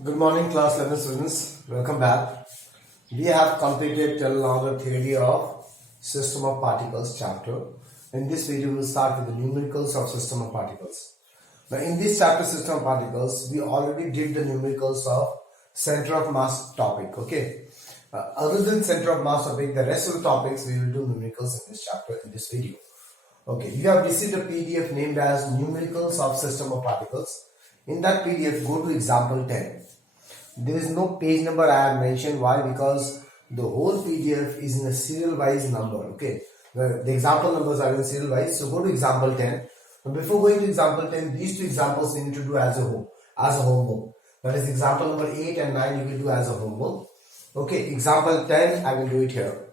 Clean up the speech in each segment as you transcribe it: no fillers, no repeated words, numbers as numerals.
Good morning, class 11 students. Welcome back. We have completed till now the theory of system of particles chapter. In this video, we will start with the numericals of system of particles. Now, in this chapter, system of particles, we already did the numericals of center of mass topic. Okay. Other than center of mass topic, the rest of the topics we will do numericals in this chapter in this video. Okay. You have received a PDF named as numericals of system of particles. In that PDF, go to example 10. There is no page number I have mentioned. Why? Because the whole PDF is in a serial wise number. Okay, the example numbers are in serial wise. So go to example 10. But before going to example 10, these two examples you need to do as a homework. That is example number 8 and 9 you will do as a homework. Okay, example 10 I will do it here.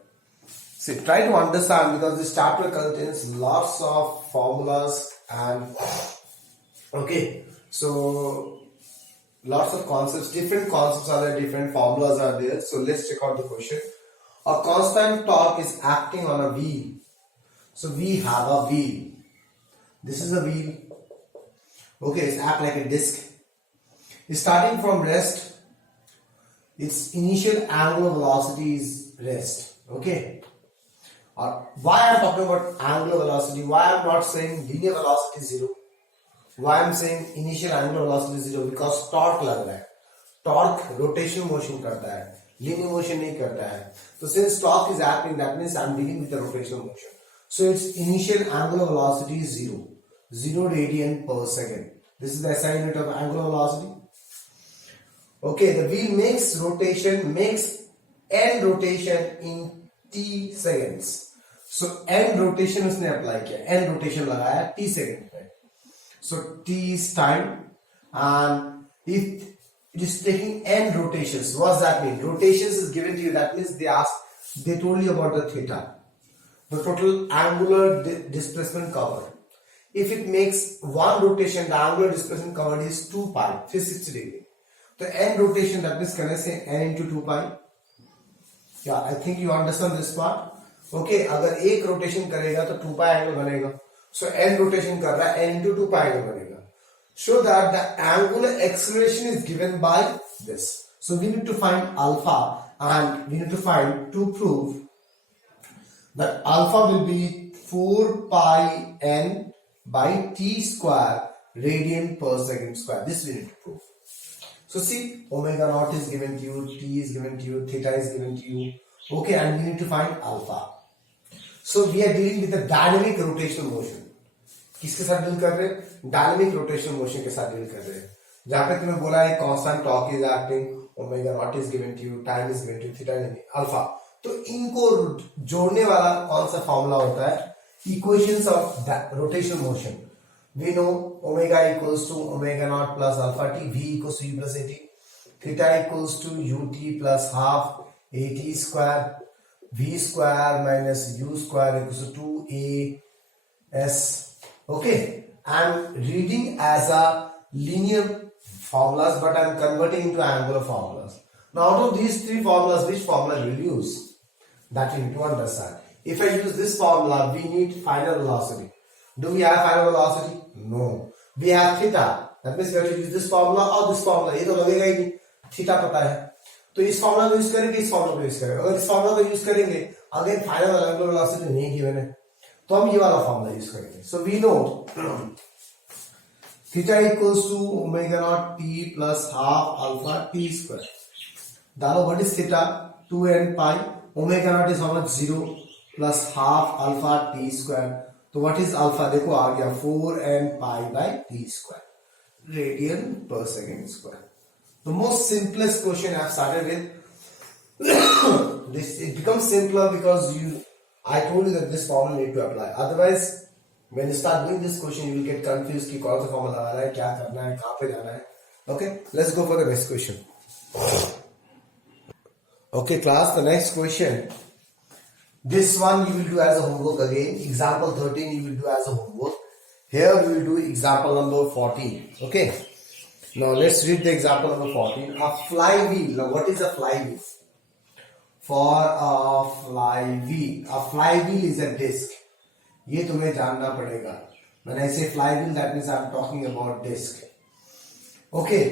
So try to understand, because this chapter contains lots of formulas and okay, so lots of concepts, different concepts are there, different formulas are there. So let's check out the question. A constant torque is acting on a wheel. So we have a wheel. This is a wheel. Okay, it's act like a disc. It's starting from rest. Its initial angular velocity is rest. Okay. Why I'm talking about angular velocity? Why I'm not saying linear velocity is 0? Why I'm saying initial angular velocity is 0? Because torque लग रहा है. Torque rotational motion करता है, linear motion नहीं करता है. So since torque is acting, that means I'm dealing with the rotational motion. So its initial angular velocity is 0 radian per second. This is the SI unit of angular velocity. Okay, the wheel makes n rotation in t seconds. So n rotation उसने apply किया, n rotation लगाया t second पे. So t is time, and if it is taking n rotations, what does that mean? Rotations is given to you. That means they told you about the theta, the total angular displacement covered. If it makes one rotation, the angular displacement covered is 2 pi, 360 degree. So n rotation, that means can I say n into 2 pi? Yeah, I think you understand this part. Okay, अगर एक rotation करेगा तो 2 pi angle बनेगा. So n rotation कर रहा है, n into 2 pi angle बनेगा. So that the angular acceleration is given by this. So we need to find alpha, and we need to find, to prove that alpha will be 4 pi n by t square radian per second square. This we need to prove. So see, omega naught is given to you, t is given to you, theta is given to you. Okay, and we need to find alpha. So we are dealing with the dynamic rotational motion. किसके साथ डील कर रहे हैं? Dynamic rotational motion के साथ डील कर रहे हैं. जहां पे तुम्हें बोला है constant torque is acting, omega naught is given to you, time is given to you, theta नहीं, अल्फा. तो इनको जोड़ने वाला कौन सा फॉर्मूला होता है? Equations of rotational motion. We know omega equals to omega naught plus alpha t, v equals to u plus a t, theta equals to u t plus half a t square, v square minus u square equals to 2as. Okay, I'm reading as a linear formulas, but I'm converting into angular formulas. Now, out of these three formulas, which formula will use? That you need to understand. If I use this formula, we need final velocity. Do we have final velocity? No. We have theta. That means we have to use this formula or this formula. ये तो लगेगा ही नहीं. थीटा पता है. तो इस फॉर्मूला को use करेंगे, इस फॉर्मूला को यूज करेंगे. अगर इस फॉर्मूला को यूज करेंगे, अगेन फाइनल एंगुलर वेलोसिटी नहीं गिवन है, तो हम ये वाला फॉर्मूला यूज करेंगे. So we know theta equals to omega naught t plus half alpha t square. डालो what is theta? 2n pi. Omega naught is how much? 0 plus half alpha t square. तो what is alpha? देखो आ गया 4n pi by t square radian पर second square. The most simplest question I have started with. This it becomes simpler because I told you that this formula need to apply. Otherwise, when you start doing this question, you will get confused कि कौन सा formula लगाना है, क्या करना है, कहाँ पे जाना है. Okay, let's go for the next question. Okay, class, the next question. This one you will do as a homework again. Example 13 you will do as a homework. Here we will do example number 14. Okay. Now let's read the example number 14. A flywheel. Now what is a flywheel? For a flywheel is a disc. ये तुम्हें जानना पड़ेगा. When I say flywheel, that means I'm talking about disc. Okay,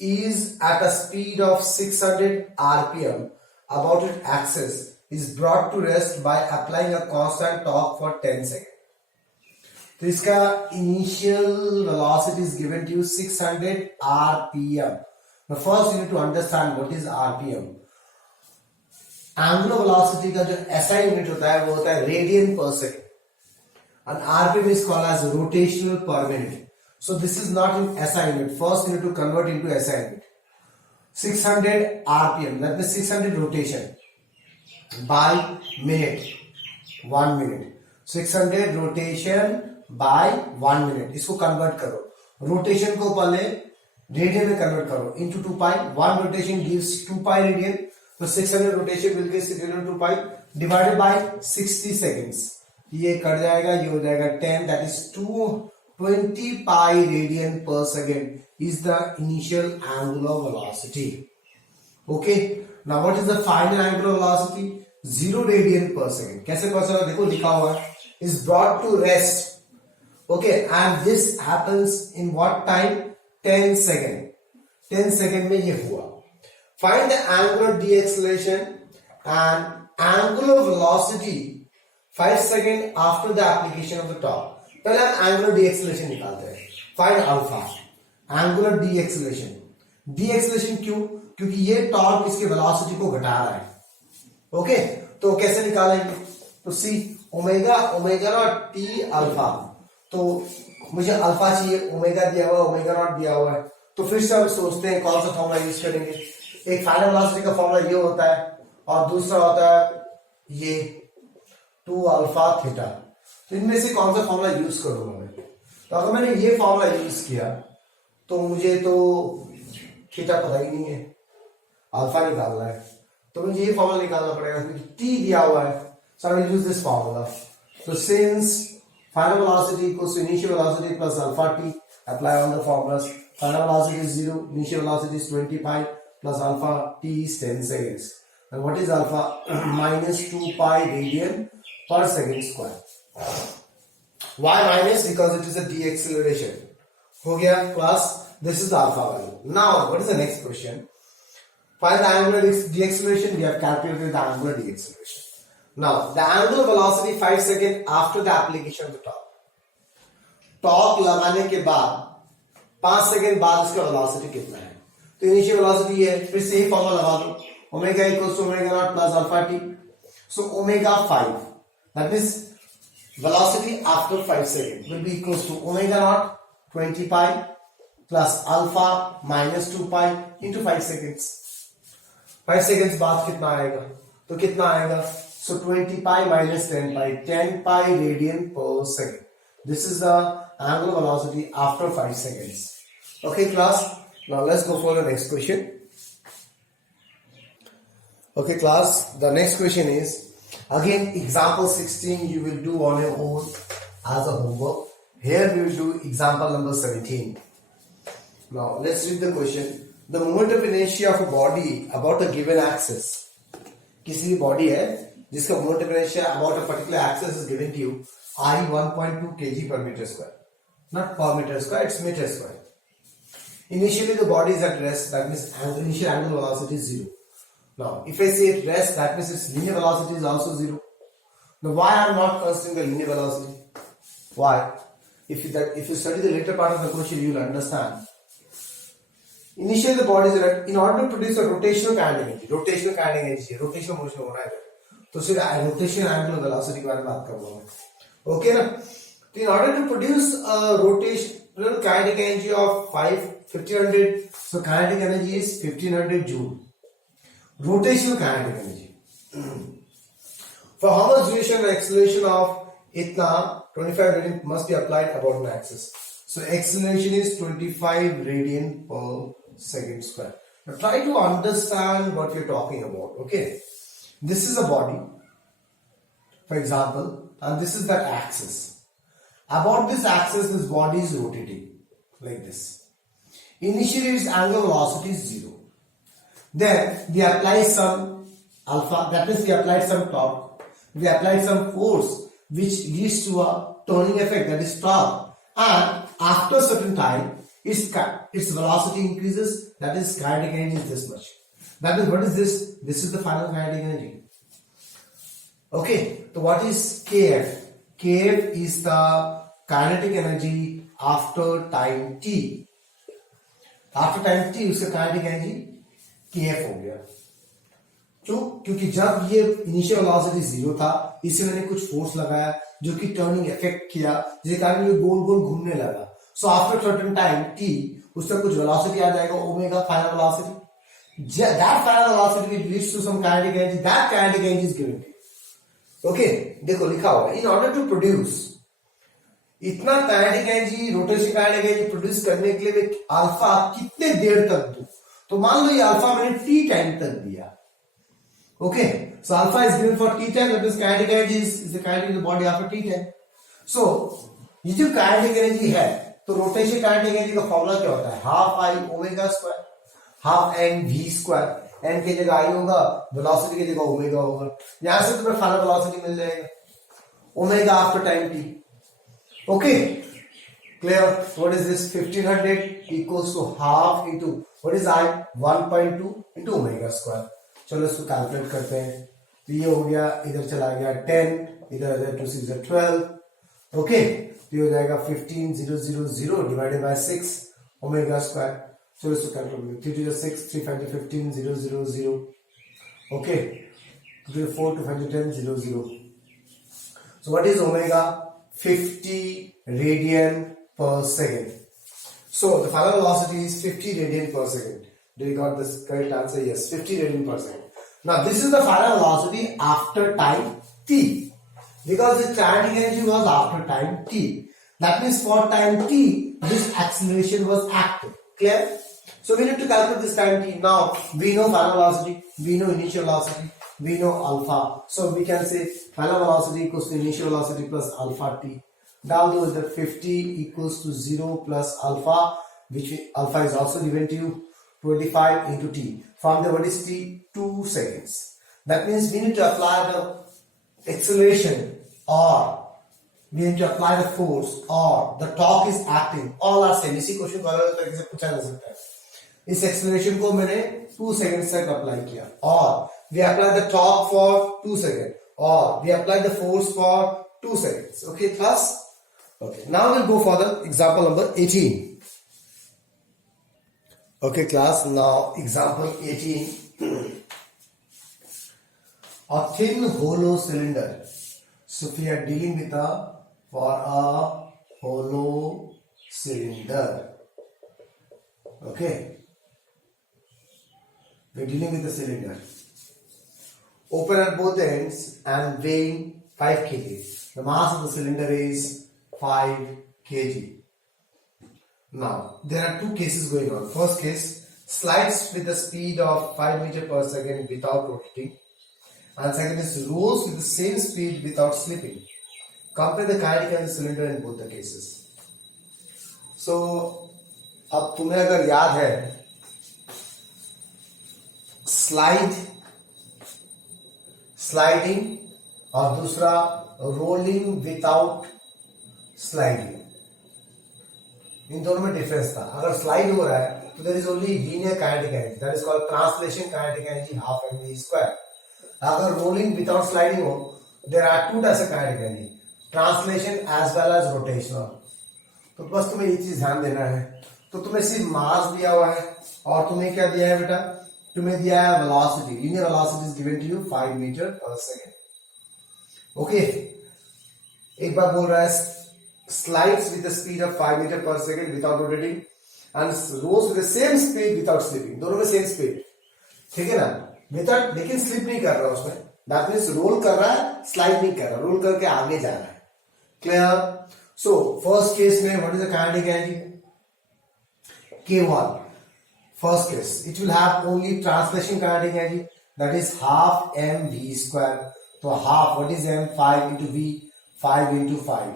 is at a speed of 600 rpm about its axis is brought to rest by applying a constant torque for 10 seconds. तो इसका initial velocity is given to you 600 rpm. Now first you need to understand what is rpm. Angular velocity का जो SI unit होता है वो होता है radian per second. And rpm is called as rotational per minute. So this is not in SI unit. First you need to convert into SI unit. 600 rpm, that means 600 rotation by minute, 1 minute. 600 rotation by 1 minute. इसको convert करो. Rotation को पहले radian में convert करो into 2 pi. 1 rotation gives 2 pi radian. So 600 rotation will give 600 2 pi divided by 60 seconds. ये कट जाएगा, ये हो जाएगा 10, that is 220 pi radian per second is the initial angular velocity. Okay, now what is the final angular velocity? 0 radian per second. कैसे पता चला? देखो लिखा हुआ है is brought to rest. Okay, and this happens in what time? 10 second. 10 second में ये हुआ. Find the angular deceleration and angular velocity 5 seconds after the application of the torque. पहले हम angular deceleration निकालते हैं. Find alpha. Angular deceleration. Deceleration क्यों? क्योंकि ये टॉर्क इसके वेलोसिटी को घटा रहा है. ओके, तो कैसे निकालेंगे? तो see omega omega naught t alpha. तो मुझे अल्फा चाहिए, ओमेगा दिया हुआ है, ओमेगा नॉट दिया हुआ है. तो फिर से हम सोचते हैं कौन सा फॉर्मूला यूज करेंगे. एक फाइनल वेलोसिटी का फॉर्मूला ये होता है और दूसरा होता है ये 2 अल्फा थीटा. तो इनमें से कौन सा फॉर्मूला यूज करूंगा मैं? तो अगर मैंने ये फॉर्मूला यूज किया तो मुझे तो थीटा पता ही नहीं है, अल्फा निकालना है. तो मुझे ये फॉर्मूला निकालना पड़ेगा क्योंकि टी दिया हुआ है. So I will use this formula. So since final velocity equals to initial velocity plus alpha t, apply all the formulas. Final velocity is 0, initial velocity is 20 pi plus alpha t is 10 seconds. And what is alpha? Minus 2 pi radian per second square. Why minus? Because it is a deceleration. हो गया plus this is the alpha value. Now what is the next question? Find the angular deceleration. We have calculated the angular deceleration. Now the angular velocity 5 seconds after the application of the torque. Torque लगाने के बाद 5 सेकंड बाद इसका वेलोसिटी कितना है? तो initial velocity है, फिर से ही फॉर्मूला लगा दो. Omega equals to omega naught plus alpha t. So omega 5, that means velocity after 5 seconds will be equals to omega naught 20 pi plus alpha minus 2 pi into 5 seconds. 5 seconds बाद कितना आएगा? तो कितना आएगा? So 20 pi minus 10 pi, 10 pi radian per second. This is the angular velocity after 5 seconds. Okay class, now let's go for the next question. Okay class, the next question is again example 16 you will do on your own as a homework. Here we will do example number 17. Now let's read the question. The moment of inertia of a body about a given axis. किसी body है जिसका moment of inertia about a particular axis is given to you I 1.2 kg per meter square. Not per meter square, it's meter square. Initially the body is at rest, that means initial angular velocity is 0. Now, if I say at rest, that means its linear velocity is also 0. Now, why I am not considering the linear velocity? Why? If you study the later part of the question, you will understand. Initially, the body is at, in order to produce a rotational kinetic energy, rotational motion होना है. तो सिर्फ rotational angular velocity के बारे में बात कर रहा हूँ. Okay ना? So, in order to produce a rotational kinetic energy of 1500, so kinetic energy is 1500 joule. Rotational kinetic energy. For how much duration and acceleration of itna 25 radian must be applied about an axis. So acceleration is 25 radian per second square. Now try to understand what we are talking about. Okay, this is a body, for example, and this is the axis. About this axis, this body is rotating like this. Initially, its angular velocity is 0. Then we apply some alpha, that means we applied some torque, we applied some force which leads to a turning effect, that is torque, and after a certain time its velocity increases, that is kinetic energy is this much. That means what is this? This is the final kinetic energy. Okay, so what is kf? Kf is the kinetic energy after time t. After time t उसका kinetic energy kf हो गया। क्यों? क्योंकि जब ये initial velocity zero था, इसे मैंने कुछ फोर्स लगाया जो कि टर्निंग इफेक्ट किया, जिसके कारण ये गोल गोल घूमने लगा। So after certain time t उसका कुछ वेलोसिटी आ जाएगा omega, final velocity. That final velocity will leads to some kinetic energy, that kinetic energy is given. Okay, देखो लिखा हुआ इन ऑर्डर टू प्रोड्यूस इतना kinetic energy, rotation kinetic energy produce करने के लिए मैं अल्फा कितने देर तक दूं? तो मान लो ये अल्फा मैंने टी टाइम तक दिया। Okay, so alpha is given for t time, that is kinetic energy is the kinetic of the body after t time. So ये जो काइनेटिक एनर्जी है, तो रोटेशन काइनेटिक एनर्जी का फॉर्मूला क्या होता है? Half I omega square, half n v square. N की जगह आई होगा, वेलोसिटी की जगह ओमेगा होगा। यहां से तुम्हें फाइनल वेलोसिटी मिल जाएगा omega after time T. Okay, clear? What is this? 1500 equals to half into what is I? 1.2 into omega square. चलो इसको कैलकुलेट करते हैं। तो ये हो गया, इधर चला गया 10, इधर 2 6 12। ओके, तो ये हो जाएगा 15000 डिवाइडेड बाय 6 ओमेगा स्क्वायर। चलो इसको कैलकुलेट, 3 2 6 3 5 15000। ओके, 3 4 2 5 10 0 0। So what is omega? 50 radian per second. So the final velocity is 50 radian per second. Do you got this correct answer? Yes, 50 radian per second. Now this is the final velocity after time t, because the kinetic energy was after time t. That means for time t, this acceleration was active. Clear? So we need to calculate this time t. Now we know final velocity, we know initial velocity, we know alpha. So we can say final velocity equals to initial velocity plus alpha t. डाल दो इधर 50 equals to 0 plus alpha, which alpha is also given to you, 25 into t. From the what is t? 2 seconds. That means we need to apply the acceleration, or we need to apply the force, or the torque is acting. All are same. इसी क्वेश्चन को अलग तरीके से पूछा जा सकता है। इस एक्सेलरेशन को मैंने 2 seconds तक अप्लाई किया, और we apply the torque for 2 seconds, or we apply the force for 2 seconds. Okay, class? Okay, now we'll go for the example number 18. Okay, class, now example 18. A thin hollow cylinder. So we are dealing with a hollow cylinder. Okay, we're dealing with a cylinder. Open at both ends and weighing 5 kg. The mass of the cylinder is 5 kg. Now there are two cases going on. First case, slides with the speed of 5 meter per second without rotating, and second is rolls with the same speed without slipping. Compare the kinetic energy of the cylinder in both the cases. So अब तुम्हें अगर याद है, स्लाइडिंग और दूसरा rolling without sliding, इन दोनों में डिफरेंस था। अगर स्लाइड हो रहा है तो there is only linear kinetic energy, that is called translation kinetic energy, half m v square. अगर रोलिंग विदाउट स्लाइडिंग हो, there are two types of kinetic energy, translation as well as rotational. तो बस तुम्हें ये चीज ध्यान देना है। तो तुम्हें सिर्फ मास दिया हुआ है, और तुम्हें क्या दिया है बेटा? तुम्हें दिया है velocity. Linear velocity is given to you 5 meter पर सेकेंड। ओके, एक बार बोल रहा है slides with the speed of 5 meter per second without rotating and rolls with the same speed without slipping. दोनों में सेम स्पीड, ठीक है ना? विदाउट, लेकिन स्लिप नहीं कर रहा उसमें। दैट मीन्स रोल कर रहा है, स्लाइड नहीं कर रहा, रोल करके आगे जा रहा है। क्लियर? सो फर्स्ट केस में what is the kinetic energy? K1. First case, it will have only translation kinetic energy, that is half mv square. So half, what is m? 5 into v, 5 into 5.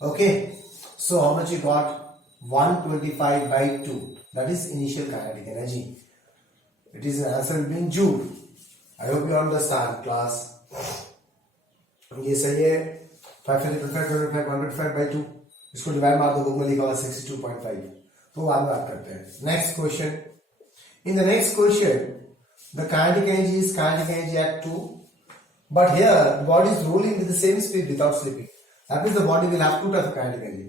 Okay, so how much you got? 125 by 2. That is initial kinetic energy. It is an answer in joule. I hope you understand, class. ये सही है। 5 by 2, इसको डिवाइड मार दो, बुक में लिखा हुआ 62.5। तो बाद में बात करते हैं. Next question. In the next question, the kinetic energy is kinetic energy at 2, but here the body is rolling with the same speed without slipping. That means the body will have two types of kinetic energy: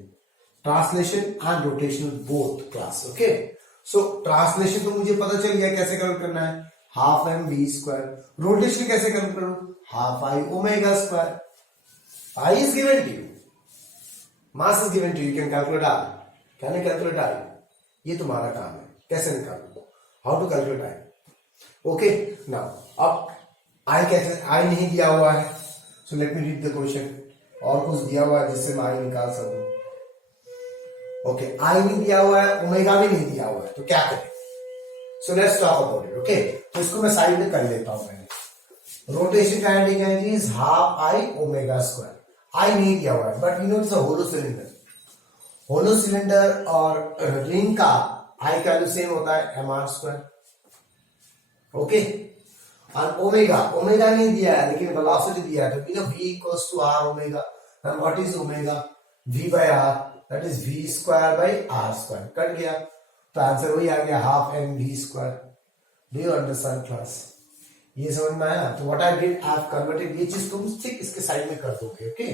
translation and rotational, both class. Okay. So translation तो मुझे पता चल गया कैसे calculate करना है, half m v square. Rotation कैसे calculate करूं, half I omega square. I is given to you, mass is given to you, can calculate R. Can you calculate R? ये तुम्हारा काम है, कैसे निकालना, how to calculate I. Okay. Now अब I कैसे, आई नहीं दिया हुआ है, so let me read the question. और कुछ दिया हुआ है जिससे मैं आई निकाल सकूं. ओके, आई नहीं दिया हुआ है, ओमेगा भी नहीं दिया हुआ है, तो क्या करें. So let's talk about it. Okay, तो इसको मैं साइड में कर लेता हूं. मैंने rotation kinetic energy is half I omega square. I नहीं दिया हुआ है, but we know it's a hollow cylinder. Hollow cylinder और रिंग का आई का वैल्यू सेम होता है, एम आर स्क्वायर. ओके. और ओमेगा, ओमेगा नहीं दिया है लेकिन वेलोसिटी दिया है, तो we know v equals to are omega. And what is omega? v by R, that is v square by R square. Cut गया तो आंसर वही आ गया, half m v square. Do you understand class? ये समझ में आया? तो what I did, I have converted. ये चीज तुम ठीक इसके साइड में कर दोगे. ओके.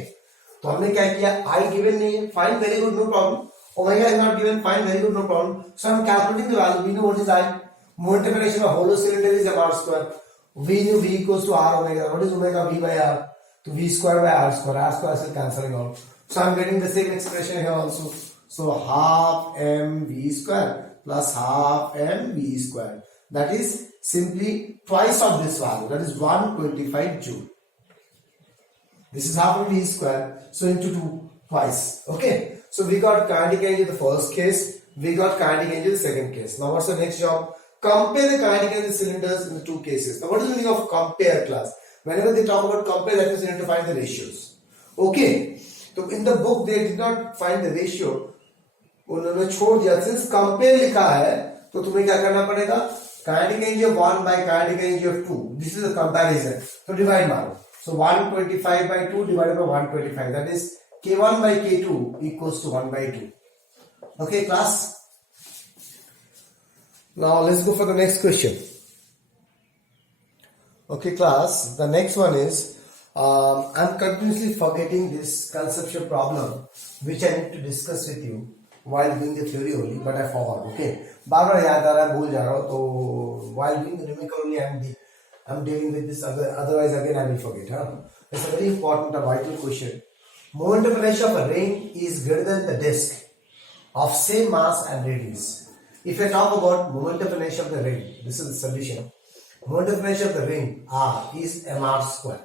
तो हमने क्या किया, आई गिवन नहीं है, fine, very good, no problem. Omega is not given, fine, very good, no problem. So I am calculating the value. We know what is I. Multiplication of hollow cylinder is m r square. We knew v equals to r omega. What is omega? V by r. So v square by r square. R square is cancelling out. So I'm getting the same expression here also. So half m v square plus half m v square. That is simply twice of this value. That is 125 joule. This is half m v square. So into 2 twice. Okay. So we got kinetic energy in the first case. We got kinetic energy in the second case. Now what's the next job? Compare the kinetic energy cylinders in the two cases. Now what is the meaning of compare, class? Whenever they talk about compare, that means they need to find the ratios. Okay. So in the book they did not find the ratio. उन्होंने छोड़ दिया. Since compare लिखा है तो तुम्हें क्या करना पड़ेगा, kinetic energy of 1 by kinetic energy of 2. This is a comparison. So divide मारो. So 125 by 2 divided by 125. That is K1 by K2 equals to 1 by 2. Okay, class. Now let's go for the next question. Okay, class. The next one is I'm continuously forgetting this conceptual problem which I need to discuss with you while doing the theory only, but I forgot. Okay, बार बार याद आ रहा है, भूल जा रहा हूँ. तो while doing the numerical only I'm dealing with this. Otherwise again I will forget. It's a very important, a vital question. Moment of inertia of a ring is greater than the disk of same mass and radius. If I talk about moment of inertia of the ring, this is the solution. Moment of inertia of the ring R is mr square.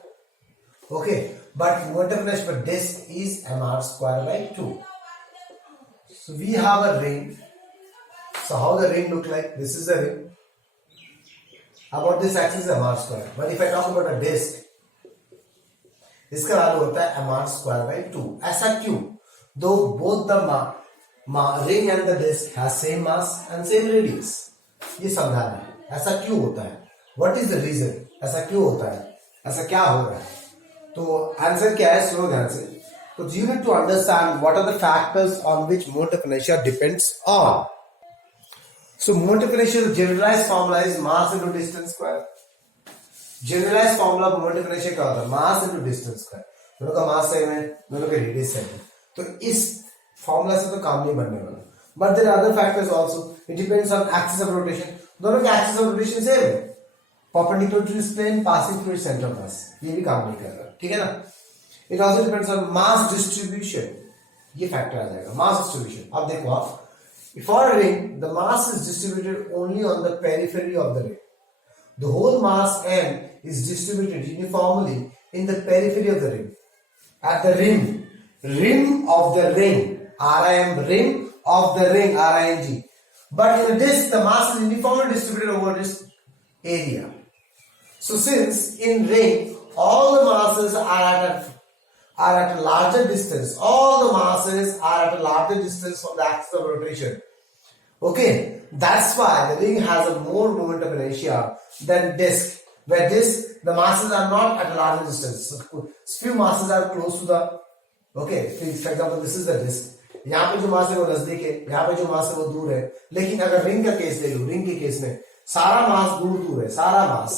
Okay, but moment of inertia of a disk is mr square by 2. So we have a ring. So how the ring look like? This is the ring. About this axis is mr square. But if I talk about a disk, इसका वैल्यू होता है mr square by 2. ऐसा क्यों? Though both the ring and the disk has same mass and same radius. ये समझाना है, ऐसा क्यों होता है, what is the reason, ऐसा क्यों होता है, ऐसा क्या हो रहा है. तो आंसर क्या है, सुनो ध्यान से. तो you need to understand what are the factors on which moment of inertia depends on. So moment of inertia, generalized formula is mass into distance square. Generalized formula of moment of inertia क्या होता है, mass into distance square. दोनों का mass same है, दोनों का radius same है, तो इस फॉर्मूला से तो काम नहीं बनने वाला. But there are other factors also. It depends on axis of rotation. दोनों के एक्सिस ऑफ रोटेशन सेम है, perpendicular to this plane, passing through its centre of mass. ये भी काम नहीं कर रहा, ठीक है ना. It also depends on mass distribution. ये फैक्टर आ जाएगा, मास डिस्ट्रीब्यूशन. अब देखो आप, for a ring the mass is distributed only on the periphery of the ring. The whole mass m is distributed uniformly in the periphery of the ring. At the rim of the ring, RIM, rim of the ring, RING. But in a disk, the mass is uniformly distributed over this area. So since in ring, all the masses are at a larger distance, all the masses are at a larger distance from the axis of rotation. Okay, that's why the ring has a more moment of inertia than disk. Where disk, the masses are not at a larger distance. So few masses are close to the, okay, for example, this is the disk. यहाँ पे जो मास है वो नजदीक है, यहाँ पे जो मास है वो दूर है। लेकिन अगर रिंग का केस ले लो, रिंग के केस में सारा मास दूर दूर है, सारा mass.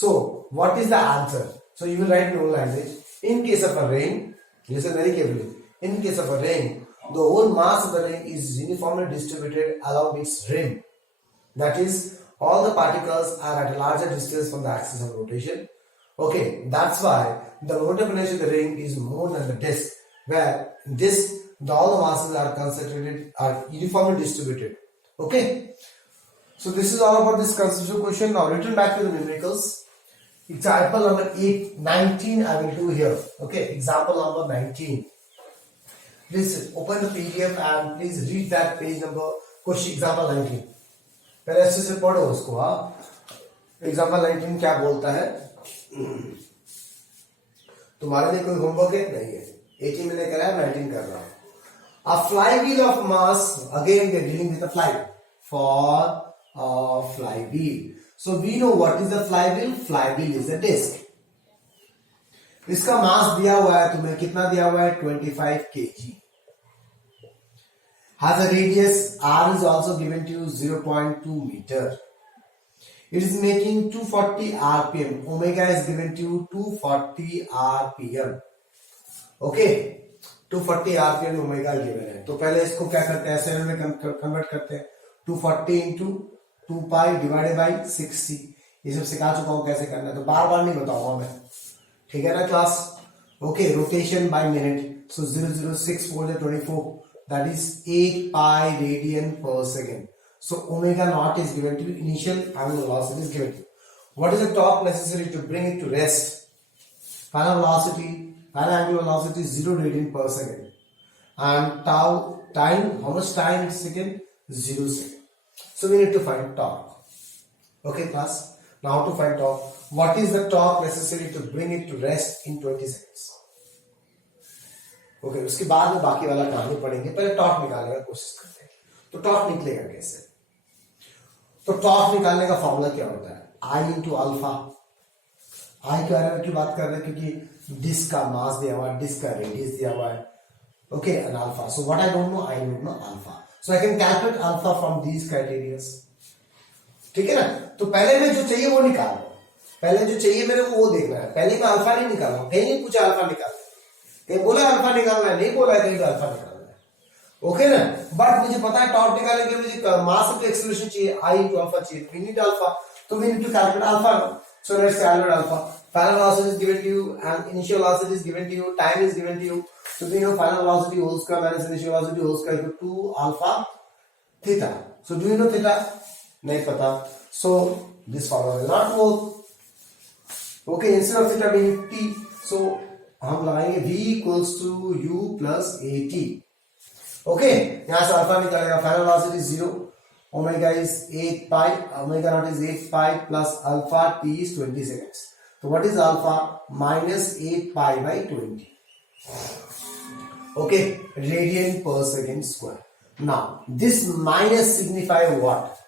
So what is the answer? So you will write in own language, in case of a ring, listen very carefully, in case of a ring, the whole mass of the ring is uniformly distributed along its rim. That is, all the particles are at a larger distance from the axis of rotation. Okay, that's why the moment of inertia of the ring is more than the disk, where this all the masses are concentrated, are uniformly distributed. Okay, so this is all about this conceptual question. Now return back to the numericals. Example number 19 I will do here. Okay, example number 19. Please open the PDF and please read that page number, question example 19. पहले अच्छे से पढ़ो उसको। हाँ, एग्जाम्पल 19 क्या बोलता है? तुम्हारे लिए कोई होमवर्क है? नहीं है। 18 मैंने कराया, 19 कर रहा हूं। A flywheel of mass, again we are dealing with a flywheel. For a flywheel, so we know what is the flywheel. Flywheel is a disc. इसका मास दिया हुआ है तुम्हें, कितना दिया हुआ है? 25 kg. Has a radius, r is also given to you 0.2 meter. It is making 240 rpm. Omega is given to you 240 rpm. Okay, 240 rpm omega given है। तो पहले इसको क्या करते हैं? SI में कन्वर्ट करते हैं। 240 इंटू 2 पाई डिवाइडेड बाई 60। ये सब सिखा चुका हूं कैसे करना है, तो बार बार नहीं बताऊंगा मैं, ठीक है ना class? Okay, rotation by minute, so 006 4 24, that is 8 pi radian पर second. So omega naught is given too, initial angular velocity is given too. What is the torque necessary to bring it to rest? Final velocity, final angular velocity 0 radian पर second, and tau time, how much time in second? 0 second. So we need to find torque. Okay class, now to find torque. What is the torque necessary to bring it to rest in 20 seconds? Okay, उसके बाद में बाकी वाला कहानी पढ़ेंगे, पहले टॉर्क निकालने का कोशिश करते हैं। तो टॉर्क निकलेगा कैसे? तो टॉर्क निकालने का फॉर्मूला क्या होता है? I into alpha. आई के बारे में क्यों बात कर रहे हैं? क्योंकि डिस्क का मास दिया हुआ है, डिस्क का रेडियस दिया हुआ है। Okay, and alpha. So what I don't know, I don't know alpha. So I can calculate alpha from these criteria. ठीक है ना? तो पहले मैं जो चाहिए वो निकाल, पहले जो चाहिए मेरे को वो देखना है। पहले मैं अल्फा नहीं निकाला, कहीं नहीं पूछा अल्फा निकालना, कहीं बोला अल्फा निकालना है, नहीं बोला है कहीं अल्फा निकालना है। ओके ना? बट मुझे पता है टॉर्क निकालने के लिए मुझे मास ऑफ एक्सेलरेशन चाहिए, आई इंटू अल्फा चाहिए। वी नीड अल्फा, तो we need to calculate alpha. So let's calculate alpha. Final velocity is given to you and initial velocity is given to you, time is given to you. So we know final velocity whole square minus initial velocity whole square equal to 2 alpha theta. So do you know theta? नहीं पता. So this formula will not work. Okay, instead of theta being t, so हम लगाएंगे v equals to u plus at. Okay, यहाँ से alpha निकालेगा. Final velocity is 0. Omega is 8 pi. Omega naught is 8 pi plus alpha t is 20 seconds. So what is alpha? Minus 8 pi by 20. Okay, radian per second square. Now this minus signify what?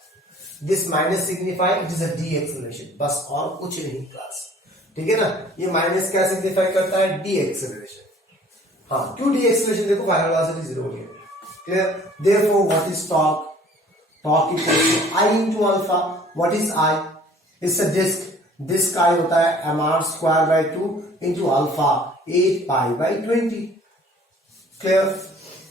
This minus signify it is a deceleration. बस और कुछ नहीं क्लास, ठीक है ना? ये माइनस क्या सिग्निफाई करता है? deceleration. हाँ, क्यों deceleration? देखो फाइनल वेलोसिटी 0 हो गया, clear? Therefore what is torque? Torque equals to I into alpha. What is I? It's a disk. Disk I होता है mr square by 2 into alpha 8 pi by 20, clear?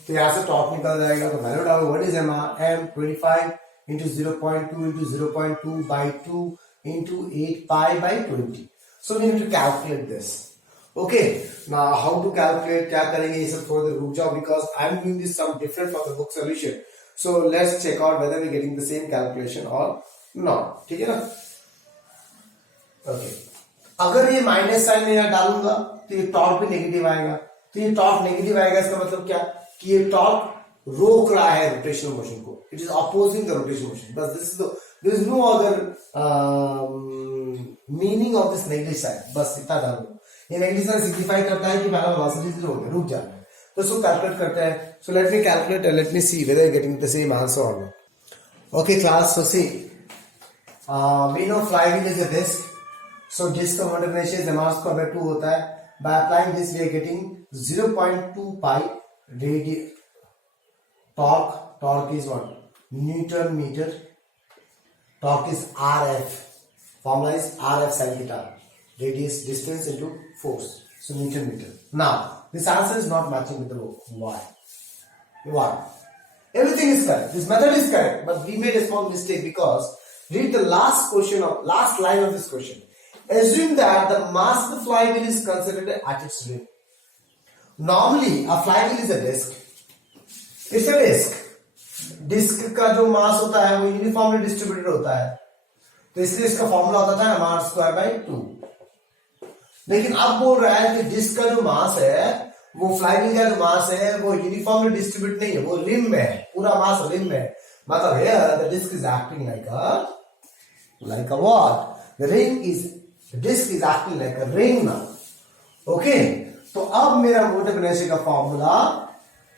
तो यहां से टॉर्क निकल जाएगा। तो वैल्यू डालो, what is mr? m 25 into 0.2 into 0.2 by 2 into 8 pi by 20। So we need to calculate this. Okay, now how to calculate, क्या करेंगे ये सब? थोड़ा देर रुक जाओ, because I am doing this some different from the book solution. So let's check out whether we getting the same calculation or not, ठीक है ना? ओके, अगर ये माइनस साइन में यहां डालूंगा तो ये टॉर्क भी नेगेटिव आएगा। तो ये टॉर्क नेगेटिव आएगा, इसका मतलब क्या? कि ये टॉर्क रोक रहा है रोटेशनल मोशन को, it is opposing the rotational motion. बस this is no other meaning of this negative sign, बस इतना जान लो। ये नेगेटिव साइन सिग्निफाई करता है कि फाइनल वेलोसिटी 0 हो गया, रुक जाना है। तो इसको कैलकुलेट करते हैं। So let me calculate, let me see whether getting the same answer और not. Okay class, so see we know flywheel is a disk. So disk का moment of inertia mr square by 2 होता है। By applying this we are getting 0.2 pi radian Torque is what? Newton meter. Torque is RF. Formula is RF sin theta. Radius, distance into force. So Newton meter. Now this answer is not matching with the rule. Why? Why? Everything is correct. This method is correct, but we made a small mistake because read the last line of this question. Assume that the mass of the flywheel is considered at its rim. Normally, a flywheel is a disc. It's a disc. Disc का जो मास होता है वो uniformly distributed होता है, तो इसलिए इसका फॉर्मूला होता था mr²/2। लेकिन अब बोल रहा है कि डिस्क का जो मास है, वो फ्लाईव्हील का जो मास है, वो यूनिफॉर्मली डिस्ट्रीब्यूट नहीं है, वो रिम में है, पूरा मास रिम में है। मतलब here the disc is acting like a what? The disc is acting like a ring now. Okay? तो अब मेरा मोटिव इनर्शिया का फॉर्मूला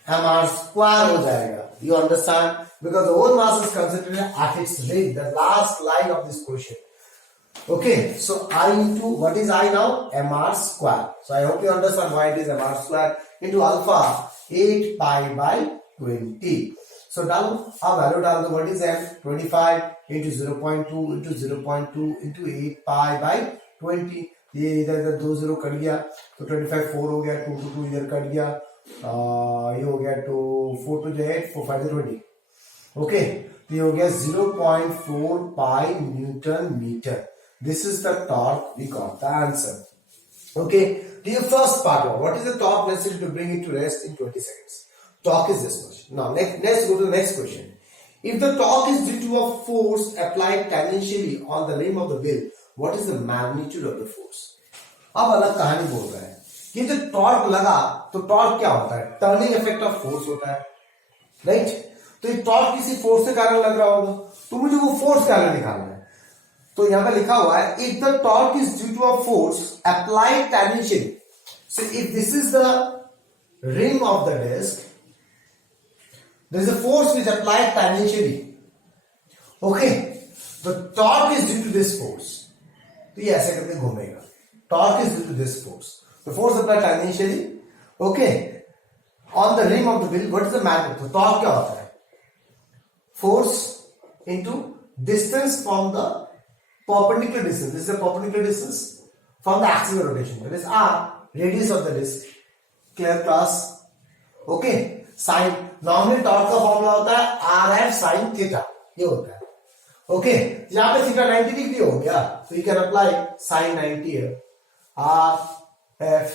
mr² हो जाएगा। You understand? Because the whole mass is considered at its rim, the last line of this question. Okay, so I into what is I now? mr². So I hope you understand why it is mr² into alpha 8 pi by 20. So डालो, अब वैल्यू डाल दो, what is m? 25 into 0.2 into 0.2 into 8 pi by 20. ये इधर 2 0 कट गया तो 25 4 हो गया, 2 2 इधर कट गया, ये हो गया 2 4 2 8 4 5 20। ओके, तो ये हो गया 0.4 pi Newton meter. This is the torque. We got the answer. Okay, the first part of what is the torque necessary to bring it to rest in 20 seconds? Torque is this much. Now let's go to the next question. If the torque is due to a force applied tangentially on the rim of the wheel, what is the magnitude of the force? अब अलग कहानी बोल रहा है कि जब टॉर्क लगा तो टॉर्क क्या होता है? टर्निंग इफेक्ट ऑफ फोर्स होता है, राइट? तो ये टॉर्क किसी फोर्स के कारण लग रहा होगा, तो मुझे वो फोर्स क्या निकालना है। तो यहां पे लिखा हुआ है if the torque is due to a force applied tangentially. So if this is the rim of the disc, there is a force which applied tangentially. Okay, the torque is due to this force. तो ये ऐसे करके घूमेगा। Torque is due to this force. The force applied tangentially. Okay, on the rim of the wheel. What is the magnitude? तो torque क्या होता है? Force into distance from the perpendicular distance. This is the perpendicular distance from the axis of rotation. That is r, radius of the disc. Clear class? Okay. Sine normally torque का formula होता है RF sin theta, ये होता है। ओके, यहां पे थीटा 90 डिग्री हो गया तो यू कैन अप्लाई sin 90 है, RF।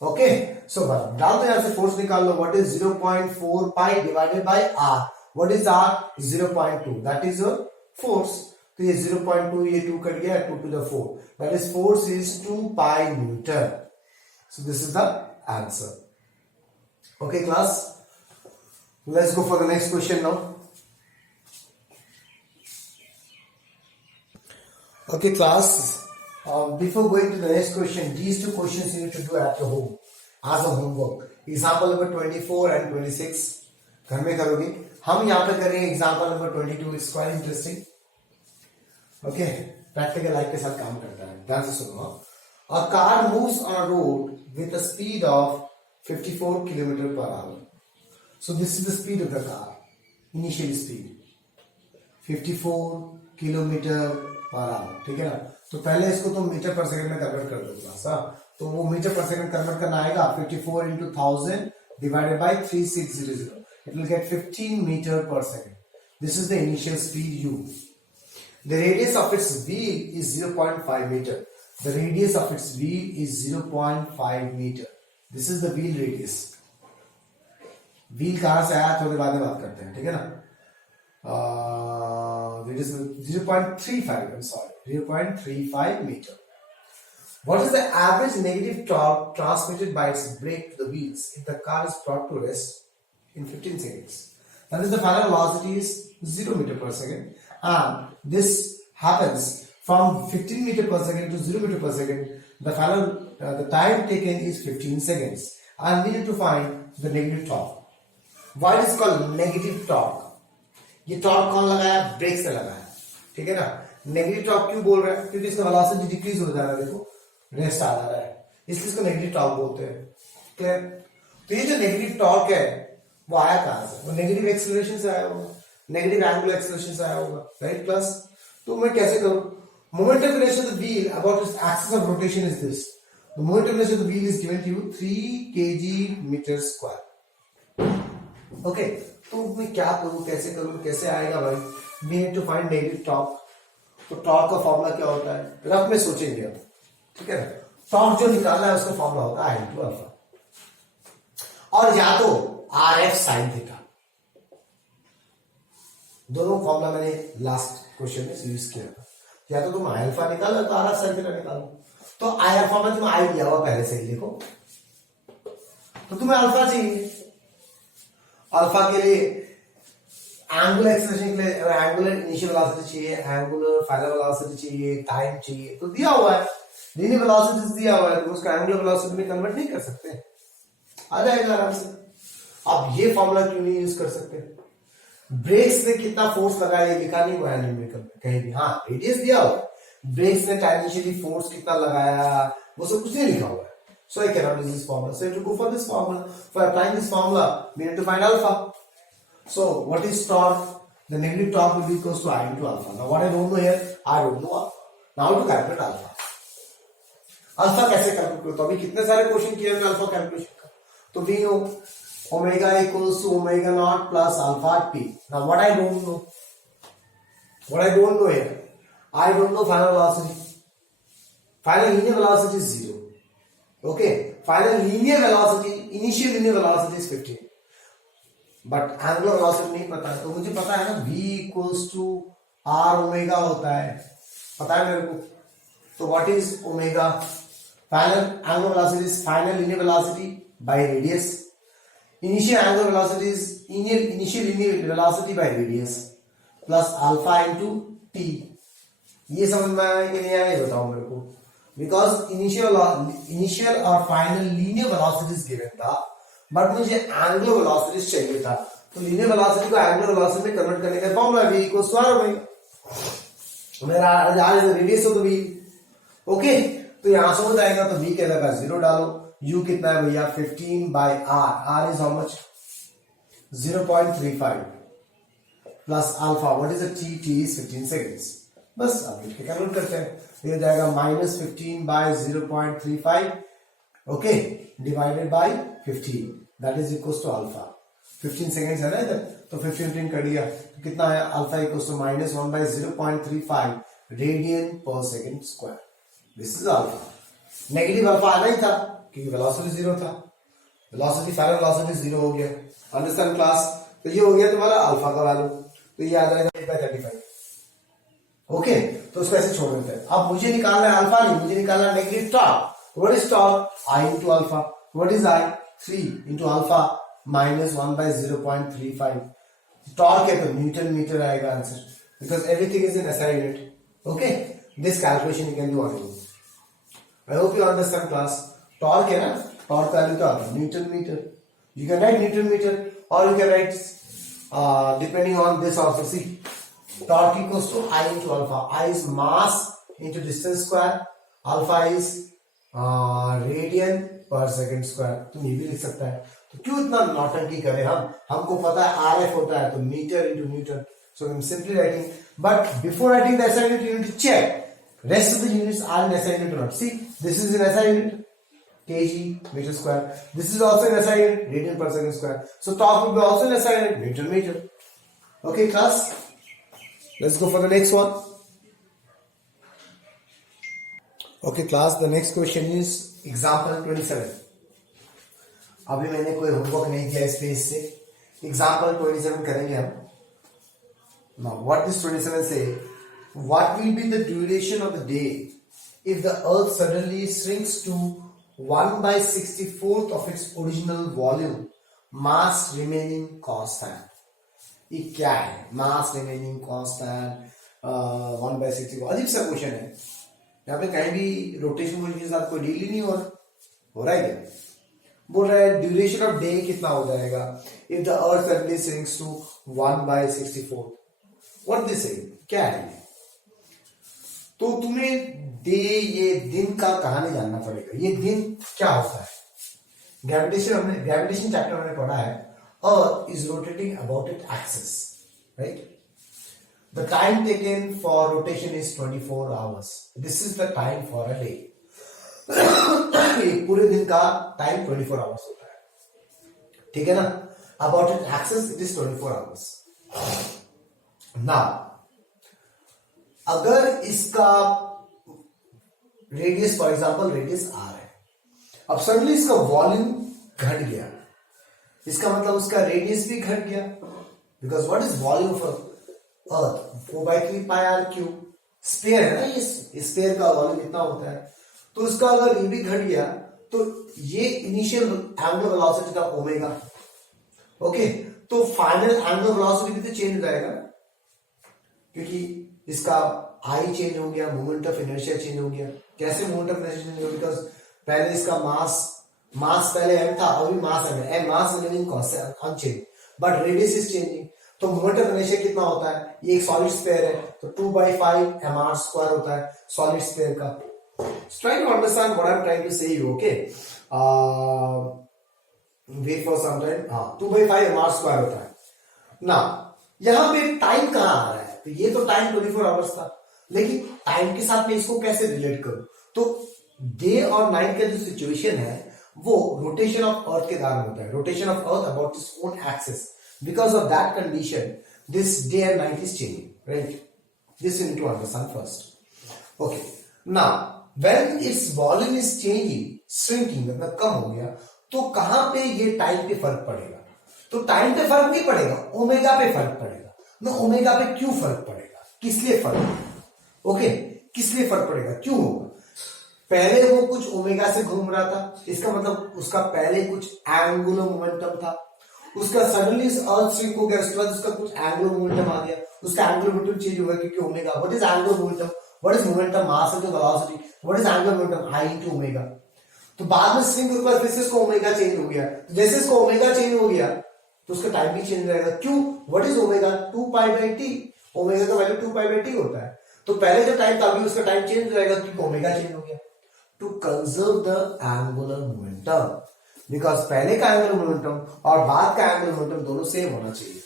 ओके, सो डाल दो यहां से, फोर्स निकाल लो। What is 0.4 pi divided by r? What is r? 0.2, that is your force. तो ये 0.2, ये 2 कट गया, 2 to the 4, that is force is 2 pi Newton. So this is the answer. Okay class, let's go for the next question now. Okay class, before going to the next question, these two questions you need to do at your home as a homework. Example number 24 and 26 घर में करोगे, हम यहाँ पे करेंगे example number 22. It's quite interesting. Okay, practical life के साथ काम करता है, ध्यान से सुनो। A car moves on a road with a speed of 54 km/h. So this is the speed of the car, initial speed 54 km/h, ठीक है ना। तो पहले इसको तुम मीटर पर सेकंड में कन्वर्ट कर दो क्लास, तो वो मीटर पर सेकंड कन्वर्ट करना आएगा 54 into 1000 divided by 3600, it will get 15 meter per second. This is the initial speed u. The radius of its wheel is 0.5 meter. The radius of its wheel is 0.5 meter. This is the wheel radius. Wheel कहां से आया थोड़ी बाद में बात करते हैं, ठीक है ना। It is 0.35, I'm sorry, 0.35 meter. What is the average negative torque transmitted by its brake to the wheels if the car is brought to rest in 15 seconds? That is, the final velocity is 0 meter per second, and this happens from 15 meter per second to 0 meter per second. The time taken is 15 seconds, and we need to find the negative torque. Why it is called negative torque? ये टॉर्क कौन लगाया? ब्रेक से लगाया, ठीक है ना। Negative torque क्यों बोल रहे हैं? क्योंकि इसका वेलोसिटी डिक्रीज हो जा रहा है, देखो रेस्ट आ रहा है, इसलिए इसको नेगेटिव टॉर्क बोलते हैं। क्लियर? तो ये जो नेगेटिव टॉर्क है वो आया कहां से? वो नेगेटिव एक्सेलरेशन से आया होगा, नेगेटिव एंगुलर एक्सेलरेशन से आया होगा, राइट क्लास? तो मैं कैसे करूं? Moment of inertia of the wheel about its axis of rotation is this. The moment of inertia of the wheel is given to you 3 kg/m². Okay, तो मैं क्या करूं, कैसे करूं, कैसे आएगा भाई? We need to find negative torque. तो टॉर्क का फॉर्मूला क्या होता है? रफ में सोचेंगे अब, ठीक है ना? टॉर्क जो निकालना है उसका फॉर्मूला होता है I × α, और या तो RF sin थीटा. दोनों फॉर्मूला मैंने लास्ट क्वेश्चन में यूज किया था. या तो तुम I α निकालो तो RF sin थीटा निकालो. तो I α में तुम्हें I दिया हुआ पहले से ही, देखो. तो तुम्हें अल्फा चाहिए. अल्फा के लिए एंगुलर एक्सेलरेशन के लिए एंगुलर इनिशियल वेलोसिटी चाहिए, एंगुलर फाइनल वेलोसिटी चाहिए, टाइम चाहिए. तो दिया हुआ है, लीनियर वेलोसिटी दिया हुआ है, तो उसका एंगुलर वेलोसिटी में कन्वर्ट नहीं कर सकते, आ जाएगा आराम से. अब ये फॉर्मूला क्यों नहीं यूज कर सकते? ब्रेक्स ने कितना फोर्स लगाया ये लिखा नहीं हुआ है न्यूमेरिकल में कहीं भी. हाँ, रेडियस दिया हुआ है. ब्रेक्स ने टेंजेंशियली फोर्स कितना लगाया वो सब कुछ नहीं लिखा हुआ है. So I cannot use this formula. So I have to go for this formula. For applying this formula, we need to find alpha. So what is torque? The negative torque will be equals to I × alpha. Now what I don't know here, I don't know alpha. Now to calculate alpha. Alpha कैसे कैलकुलेट करो? तो अभी कितने सारे क्वेश्चन किए हमने alpha calculation का. तो we know omega equals to omega naught plus alpha t. Now what I don't know? What I don't know here? I don't know final velocity. Final linear velocity is 0. Okay, final linear velocity, initial linear velocity is 15, but angular velocity नहीं पता है. तो मुझे पता है ना v equals to r omega होता है, पता है मेरे को. तो what is omega? Final angular velocity is final linear velocity by radius. Initial angular velocity is initial linear velocity by radius plus alpha into t. ये समझ में आया कि नहीं आया ये बताओ मेरे को. Because initial or final linear velocity is given था, but मुझे angular velocity चाहिए था. तो linear velocity को angular velocity में कन्वर्ट करने का formula v equals to r omega. मेरा r is the radius of the wheel. Okay, तो यहां से हो जाएगा. तो v के जगह 0 डालो. u कितना है भैया? 15/r. r is how much? 0.35 plus alpha. What is the t? t is 15 seconds. बस अब इसके कन्वर्ट करते हैं. ये हो जाएगा -15/0.35, okay, divided by 15, that is equals to alpha. 15 seconds है ना इधर, तो 15 कर दिया तो कितना है? अल्फा इक्वल्स टू -1/0.35 रेडियन पर second square. This is alpha. Negative alpha आना ही था क्योंकि वेलोसिटी 0 था. वेलोसिटी फाइनल वेलोसिटी 0 हो गया. Understand class? तो ये हो गया तुम्हारा अल्फा का वैल्यू. तो ये आ जाएगा 8/35. ओके, तो उसको ऐसे छोड़ देते हैं. अब मुझे निकालना है अल्फा नहीं, मुझे निकालना है negative torque. What is torque? I × alpha. What is I? 3 × alpha -1/0.35. Torque है तो न्यूटन मीटर आएगा answer, because everything is in SI unit. Okay, this calculation you can do on your. I hope you understand class. Torque है ना, torque value क्या होता है? Newton metre. You can write newton metre और you can write depending on this also. See, torque equals to I × alpha. I is mass into distance square. Alpha is radian per second square. तुम ये भी लिख सकता है. तो क्यों इतना नौटंकी करें हम? हमको पता है RF होता है तो metre into newton. So I'm simply writing. But before writing the SI unit, you need to check rest of the units are in SI unit or not. See, this is in SI unit, kg meter square. This is also in SI unit, radian per second square. So torque will be also in SI unit, Newton meter. Okay, class. Let's go for the next one. Okay class, the next question is example 27. अभी मैंने कोई होमवर्क नहीं किया इस पेज से. Example 27 करेंगे हम. Now what does 27 say? What will be the duration of the day if the earth suddenly shrinks to 1/64th of its original volume, mass remaining constant? ये क्या है? Mass remaining constant 1/64. अजीब सा क्वेश्चन है. यहाँ पे कहीं भी रोटेशन मोशन के साथ कोई डील ही नहीं हो रहा है क्या? बोल रहा है ड्यूरेशन ऑफ डे कितना हो जाएगा if the earth suddenly sinks to 1/64. What this है? क्या है? तो तुम्हें ये दिन का कहानी जानना पड़ेगा. ये दिन क्या होता है? ग्रेविटेशन चैप्टर हमने पढ़ा है. Earth is rotating about its axis, right? The time taken for rotation is 24 hours. This is the time for a day. एक पूरे दिन का टाइम 24 आवर्स होता है, ठीक है ना? About it axis it is 24 hours. Now अगर इसका radius, for example radius R है, अब सडनली इसका वॉल्यूम घट गया, इसका मतलब उसका रेडियस भी घट गया. Because what is volume of earth? 4/3 pi R cube. Sphere है ना, ये स्फीयर का वॉल्यूम इतना होता है. तो इसका अगर ये भी घट गया तो ये इनिशियल एंगुलर वेलोसिटी था ओमेगा. ओके, तो फाइनल एंगुलर वेलोसिटी भी तो चेंज हो जाएगा ना, क्योंकि इसका आई चेंज हो गया, मोमेंट ऑफ इनर्शिया चेंज हो गया. कैसे मोमेंट ऑफ इनर्शिया चेंज हो गया? बिकॉज पहले इसका मास पहले m था, अभी मास m है. Mass remaining constant unchanged, but radius is changing. तो मोमेंट ऑफ इनर्शिया कितना होता है? ये एक सॉलिड स्फीयर है तो 2/5 mr² होता है सॉलिड स्फीयर का. Try to understand what I'm trying to say you, okay? Wait for some time. 2/5 mr² होता है ना. यहां पे टाइम कहां आ रहा है? तो ये तो टाइम 24 आवर्स था, लेकिन टाइम के साथ मैं इसको कैसे रिलेट करूं? तो डे और नाइट का जो सिचुएशन है वो रोटेशन ऑफ अर्थ के कारण होता है. Rotation of earth about its own axis. Because of that condition, this day and night is changing, right? This you need to understand first. Okay. Now, when its volume is changing, shrinking, मतलब कम हो गया, तो कहां पे ये टाइम पे फर्क पड़ेगा? तो टाइम पे फर्क नहीं पड़ेगा, ओमेगा पे फर्क पड़ेगा ना. ओमेगा पे क्यों फर्क पड़ेगा? किस लिए फर्क पड़ेगा? ओके, किस लिए फर्क पड़ेगा, क्यों होगा? पहले वो कुछ ओमेगा से घूम रहा था, इसका मतलब उसका पहले कुछ एंगुलर मोमेंटम था, उसका सडनली अर्थ श्रिंक हो गया, उसके बाद उसका कुछ एंगुलर मोमेंटम आ गया, उसका एंगुलर मोमेंटम चेंज हो गया क्योंकि omega. What is angular momentum? What is momentum mass into velocity? What is angular momentum? I into omega. तो बाद में श्रिंक होने के बाद फिर से इसको ओमेगा चेंज हो गया. तो जैसे इसको ओमेगा चेंज हो गया तो उसका टाइम भी चेंज रहेगा. क्यों? What is omega? 2π/t. Omega का वैल्यू 2π/t होता है. तो पहले जो टाइम था अभी उसका टाइम चेंज हो जाएगा क्योंकि ओमेगा चेंज हो गया. To conserve the angular momentum, because पहले का एंगुलर मोमेंटम और बाद का एंगुलर मोमेंटम दोनों सेम होना चाहिए.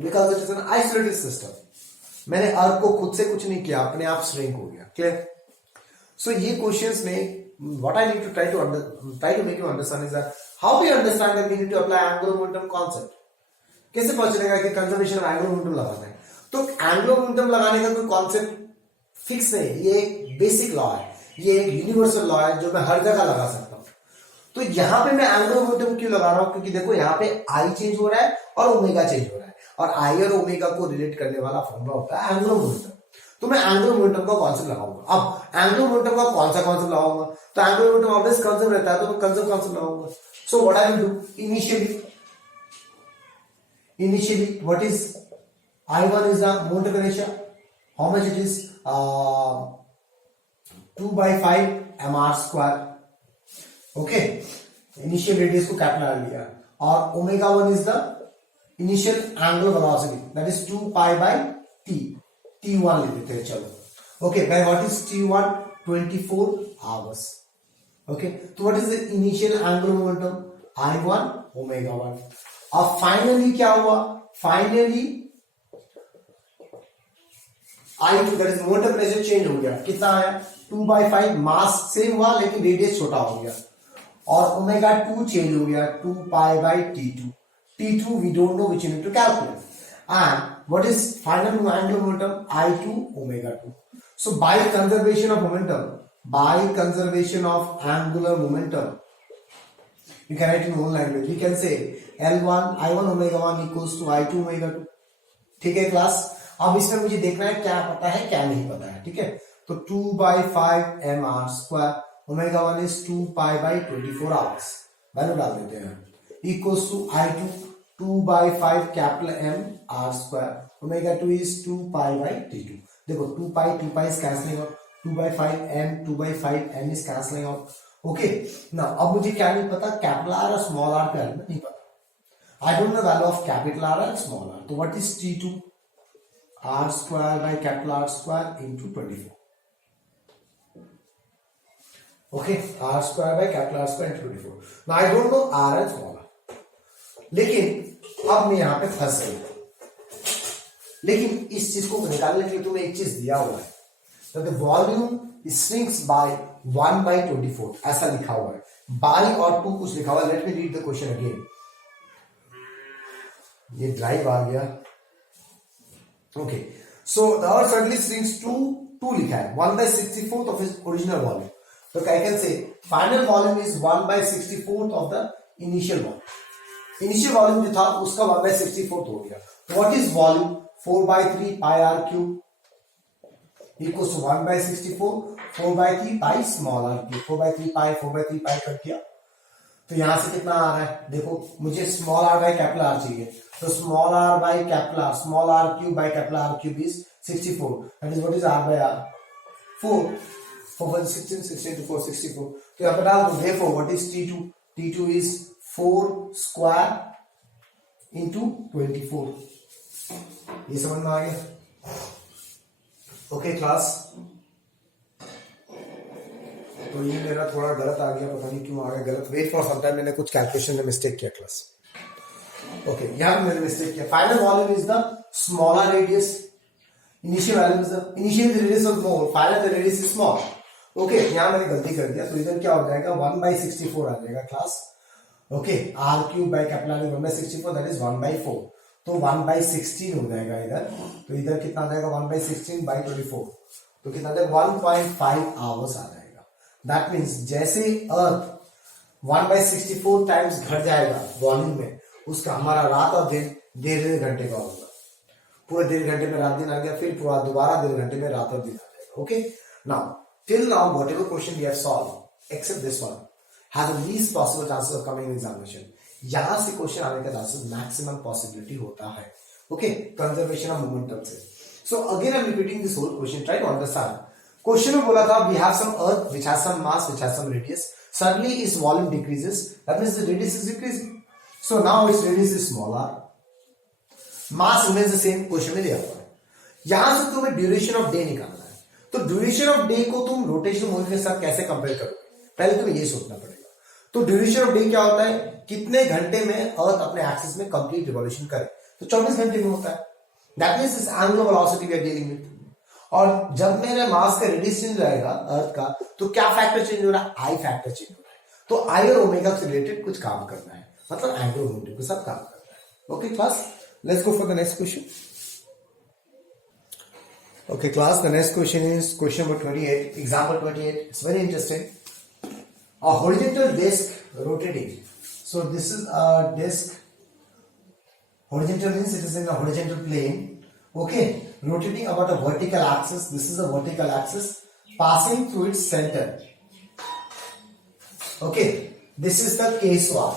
Because it is an isolated system. मैंने अर्थ को खुद से कुछ नहीं किया, अपने आप श्रिंक हो गया. क्लियर? सो ये क्वेश्चंस में what I need to try to make you understand is that how we understand that we need to apply angular momentum concept. कैसे पता चलेगा कि कंजर्वेशन ऑफ एंगुलर मोमेंटम लगाना है? तो एंगुलर मोमेंटम लगाने का कोई कॉन्सेप्ट फिक्स नहीं है. ये एक बेसिक लॉ है, ये एक यूनिवर्सल लॉ है जो मैं हर जगह लगा सकता हूं. तो यहां पे मैं एंगुलर मोमेंटम क्यों लगा रहा हूं? क्योंकि देखो यहां पे आई चेंज हो रहा है और ओमेगा चेंज हो रहा है, और आई और ओमेगा को रिलेट करने वाला फॉर्मूला होता है एंगुलर मोमेंटम. तो मैं एंगुलर मोमेंटम का कॉन्सेप्ट लगाऊंगा. अब एंगुलर मोमेंटम का कौन सा कॉन्सेप्ट लगाऊंगा? तो एंगुलर मोमेंटम ऑलवेज कंजर्व रहता है, तो मैं कंजर्व कॉन्सेप्ट लगाऊंगा. So what I will do? Initially what is I1 is the moment of inertia. How much it is? 2/5 mr². Okay. Initial radius को कैपिटल R लिया, और omega 1 is the initial angular velocity, that is 2π/t. T1 ले लेते हैं, चलो. Okay, by what is T1? 24 hours. Okay, so what is the initial angular momentum? I1 omega 1. अब फाइनली क्या हुआ? Finally I2 that is momentum pressure change हो गया. कितना आया? 2/5. मास सेम हुआ लेकिन रेडियस छोटा हो गया, और ओमेगा 2 चेंज हो गया 2π/t2. T2 we don't know, which you need to calculate. And what is final angular momentum? I2 omega 2. So by conservation of angular momentum, you can write in own language. We can say L1 I1 omega 1 equals to I2 omega 2. ठीक है क्लास? अब इसमें मुझे देखना है क्या पता है क्या नहीं पता है. ठीक है, तो 2/5 mr², ओमेगा 1 is 2π/24 hours. वैल्यू डाल देते हैं. Equals to I2 2/5 capital M r², omega 2 is 2π/t2. देखो 2π is cancelling out, 2/5 m 2/5 m is cancelling out. Okay, now अब मुझे क्या नहीं पता? कैपिटल R और स्मॉल r का नहीं पता. I don't know value of capital R and small r. So what is T2? R² by capital R² into 24. Okay, R² by capital R² into 24. Now I don't know R and small r. लेकिन अब मैं यहां पे फंस गई। लेकिन इस चीज को निकालने के लिए तुम्हें एक चीज दिया हुआ है, तो द वॉल्यूम श्रिंक्स बाय 1/24, ऐसा लिखा हुआ है। बाई और टू कुछ लिखा हुआ है। Let me read the question again. ये ड्राइव आ गया। Okay, so the earth circle shrinks to 2 लिखा है, 1/64 ऑफ इट्स ओरिजिनल वॉल्यूम। तो I can say final volume is 1/64 of the initial volume. Initial volume जो था उसका 1/64 हो गया। What is volume? 4/3 pi R cube equals to 1/64 4/3 pi small r cube. 4/3 pi कर दिया। तो यहां से कितना आ रहा है? देखो, मुझे small r by capital R चाहिए, तो small r by capital R, small r cube by capital R cube is 64। That is what is r by R? 4 4 16 16 to 4 64। तो यहां पर डाल दो। therefore what is t2? t2 is 4 square into 24। ये समझ में आ गया? ओके क्लास, तो ये मेरा थोड़ा गलत आ गया, पता नहीं क्यों आ गया गलत। वेट फॉर सम टाइम, मैंने कुछ कैलकुलेशन में मिस्टेक किया क्लास। ओके, यहां मैंने मिस्टेक किया। Final volume is the smaller radius, initial volume is the initial radius of more, final radius is small. Okay, यहां मैंने गलती कर दिया, तो इधर क्या हो जाएगा? 1/64 आ जाएगा class. Okay, r cube by capital R 1/64, that is 1/4। तो 1/16 हो जाएगा इधर। तो इधर कितना आ जाएगा? 1/16/24। तो कितना आ जाएगा? 1.5 आवर्स आ जाएगा। दैट मीन्स जैसे अर्थ 1/64 टाइम्स घट जाएगा वॉल्यूम में, उसका हमारा रात और दिन 1.5 घंटे का होगा। पूरे 1.5 घंटे में रात दिन आ गया, फिर पूरा दोबारा 1.5 घंटे में रात और दिन आ जाएगा। Okay, now till now whatever question we have solved except this one has the least possible chances of coming in examination। यहां से क्वेश्चन आने का चांसेस मैक्सिमम पॉसिबिलिटी होता है। ओके, कंजर्वेशन ऑफ मोमेंटम से। So again I am repeating this whole question, try to understand. Question में बोला था we have some earth which has some mass which has some radius, suddenly its volume decreases, that means the radius is decreasing, so now its radius is smaller, mass remains the same। Question में दिया हुआ है। यहां से तुम्हें duration of day निकालना है, तो ड्यूरेशन ऑफ डे को तुम रोटेशनल मोशन के साथ कैसे कंपेयर करोगे? पहले तुम्हें ये सोचना पड़ेगा। तो ड्यूरेशन ऑफ डे क्या होता है? कितने घंटे में अर्थ अपने एक्सिस में कंप्लीट रिवॉल्यूशन करे, तो 24 घंटे में होता है। दैट मींस इस angular velocity we are dealing with. और जब मेरे मास का रेडियस चेंज रहेगा अर्थ का, तो क्या फैक्टर चेंज हो रहा है? आई फैक्टर चेंज हो रहा है। तो आई और ओमेगा से रिलेटेड कुछ काम करना है, मतलब एंगुलर मोमेंटम के साथ काम करना है। Okay class, let's go for the next question. Okay class, the next question is question number 28, example 28. It's very interesting. A horizontal disc rotating. So this is a disc. Horizontal means it is in a horizontal plane. Okay, rotating about a vertical axis. This is a vertical axis passing through its center. Okay, this is the case of.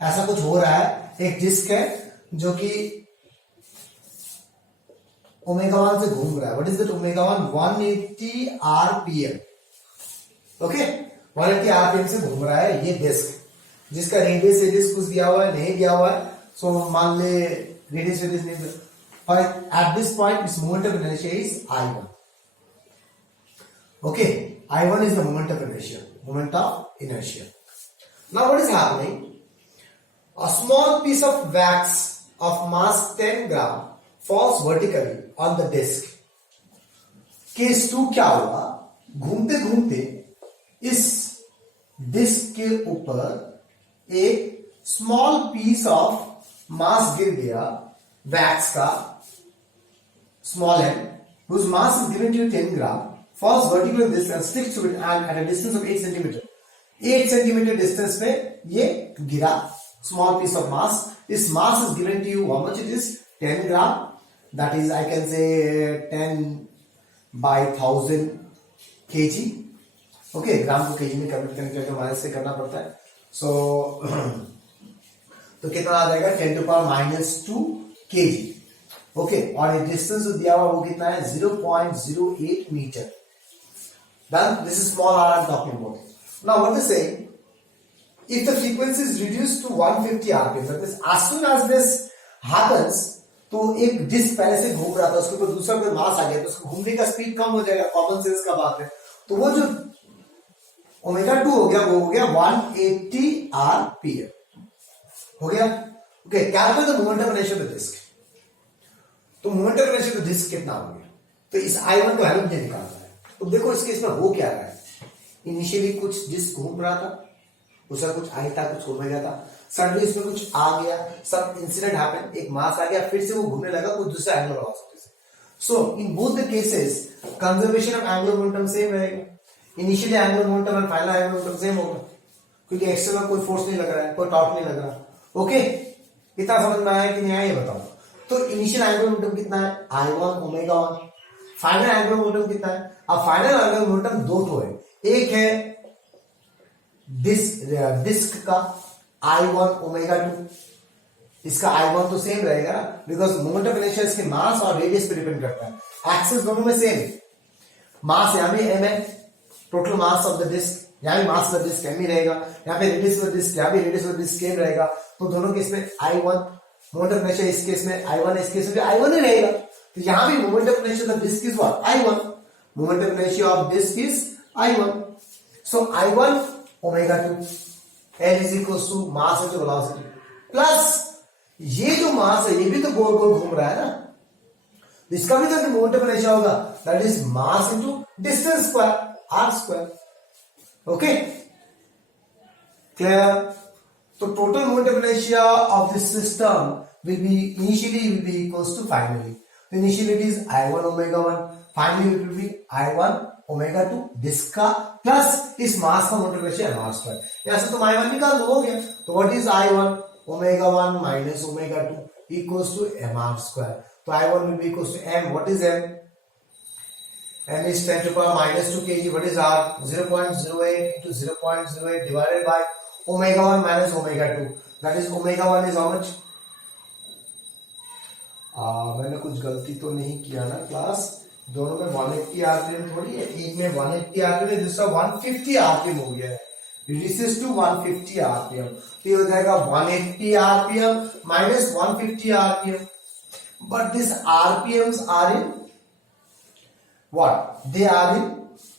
ऐसा कुछ हो रहा है, एक डिस्क है जो कि ओमेगा 1 से घूम रहा है। What is that omega 1? 180 RPM. Okay, 180 आरपीएम से घूम रहा है ये डिस्क, जिसका रेडियस कुछ दिया हुआ है, नहीं दिया हुआ है। सो मान ले रेडियस नहीं, but at this point its moment of inertia is I1. Okay, I1 is the moment of inertia. Now what is happening? A small piece of wax of mass 10 gram falls vertically on the disc. Case 2 क्या हुआ? घूमते घूमते इस डिस्क के ऊपर एक small piece of mass गिर गया, वैक्स का small and, whose mass is given to you 10 gram, falls vertically on this and sticks to it and at a distance of 8 centimeter. 8 centimeter distance पे ये गिरा, small piece of mass. This mass is given to you, how much it is? 10 gram. That is, I can say 10 by 1000 kg. Okay, ग्राम को kg में कन्वर्ट करने के लिए माइनस से करना पड़ता है। So तो कितना आ जाएगा? 10 to power -2 kg. ओके, और डिस्टेंस जो दिया हुआ वो कितना है? 0.08 metre. Then this is small r I'm talking about. Now what is saying? If the frequency is reduced to 150 rpm, that is as soon as this happens, तो एक डिस्क पहले से घूम रहा था, उसके ऊपर दूसरा कोई मास आ गया तो उसको घूमने का स्पीड कम हो जाएगा, कॉमन सेंस का बात है। तो वो जो ओमेगा 2 हो गया वो हो गया 180 आरपीएम। हो गया? Okay, calculate the moment of inertia of the disk. तो moment of inertia of the disk कितना हो गया? तो इस I1 को वैल्यू मुझे निकालना है। तो देखो इसके इसमें हो क्या रहा है, इनिशियली कुछ डिस्क घूम रहा था, उसका कुछ आई था, कुछ घूम गया था, सडनली इसमें कुछ आ गया, सब इंसिडेंट हैपन, एक मास आ गया, फिर से वो घूमने लगा कुछ दूसरा एंगुलर वेलोसिटी से। So in both the cases conservation of angular momentum same रहेगा, इनिशियली एंगुलर मोमेंटम और फाइनल एंगुलर मोमेंटम सेम होगा, क्योंकि एक्सटर्नल कोई फोर्स नहीं लग रहा है, कोई टॉर्क नहीं लग रहा। ओके, इतना समझ में आया कि नहीं आया ये बताओ। तो इनिशियल एंगुलर मोमेंटम कितना है? I1 omega 1। Final angular momentum कितना है? अब फाइनल एंगुलर मोमेंटम दो तो है, एक है डिस्क का I1 ओमेगा 2, इसका I1 तो सेम रहेगा ना, बिकॉज मोमेंट ऑफ इनर्शिया इसके मास और रेडियस पे डिपेंड करता है, एक्सिस दोनों में सेम, मास यहां भी m है, total mass of the disc, यहां भी mass of the disc m ही रहेगा, यहां पे रेडियस ऑफ द डिस्क, यहां भी radius of the disc same रहेगा, तो दोनों केस में I1 मोमेंट ऑफ इनर्शिया इस केस में I1 है, इस केस में भी I1 ही रहेगा। तो यहां भी moment of inertia of disc is what? I1। Moment of inertia of disc is I1। So I1 omega 2 L is equals to mass into velocity, plus ये जो मास है ये भी तो गोल गोल घूम रहा है ना, इसका भी तो मोमेंट ऑफ इनर्शिया होगा, that is mass into distance square, r square. Okay, clear? तो total moment of inertia of this system will be initially will be equals to finally. So initially it is I1 omega 1, finally it will be I1 omega 2 disc का plus इस mass का moment of inertia m r square. यहां से तुम I1 निकाल लो, हो गया। तो what is I1 omega 1 minus omega 2 equals to mr square. तो I1 will be equals to m, what is m? m is 10 to the power minus 2 kg, what is r? 0.08 into 0.08 divided by omega 1 minus omega 2, that is omega 1 is how much? मैंने कुछ गलती तो नहीं किया ना क्लास, दोनों में 180 आरपीएम थोड़ी है, एक में 180 आरपीएम है, दूसरा 150 आरपीएम हो गया है, रिड्यूसेस टू 150 आरपीएम, तो ये हो जाएगा 180 RPM minus 150 RPM, but this RPMs are in what? They are in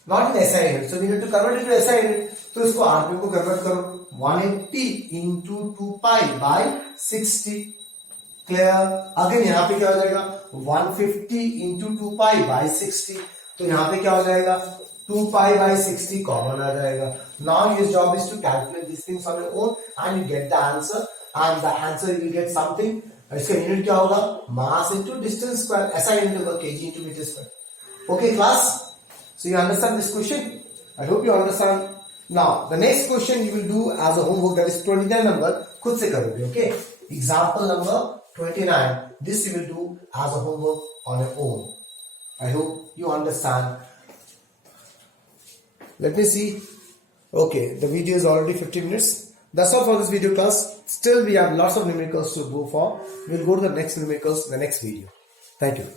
not in SI unit, so we need to convert it to SI unit. तो इसको आरपीएम को कन्वर्ट करो, 180 into 2 pi by 60, clear? Again यहाँ पे क्या हो जाएगा? 150 इंटू 2 pi by 60, तो यहाँ पे क्या हो जाएगा? 2 पाई बाई 60 कॉमन आ जाएगा। Now your job is to calculate this things on your own and you get the answer, and the answer you will get something, इसका यूनिट क्या होगा? मास इंटू डिस्टेंस स्क्वायर, ऐसा unit होगा kg into metre square. Okay class, so you understand this question? I hope you understand. Now the next question you will do as a homework, that is 29 number, खुद से करोगे। Okay, example number 29, this you will do as a homework on your own. I hope you understand. Let me see. Okay, the video is already 50 minutes. That's all for this video class. Still we have lots of numericals to go for. We'll go to the next numericals in the next video. Thank you.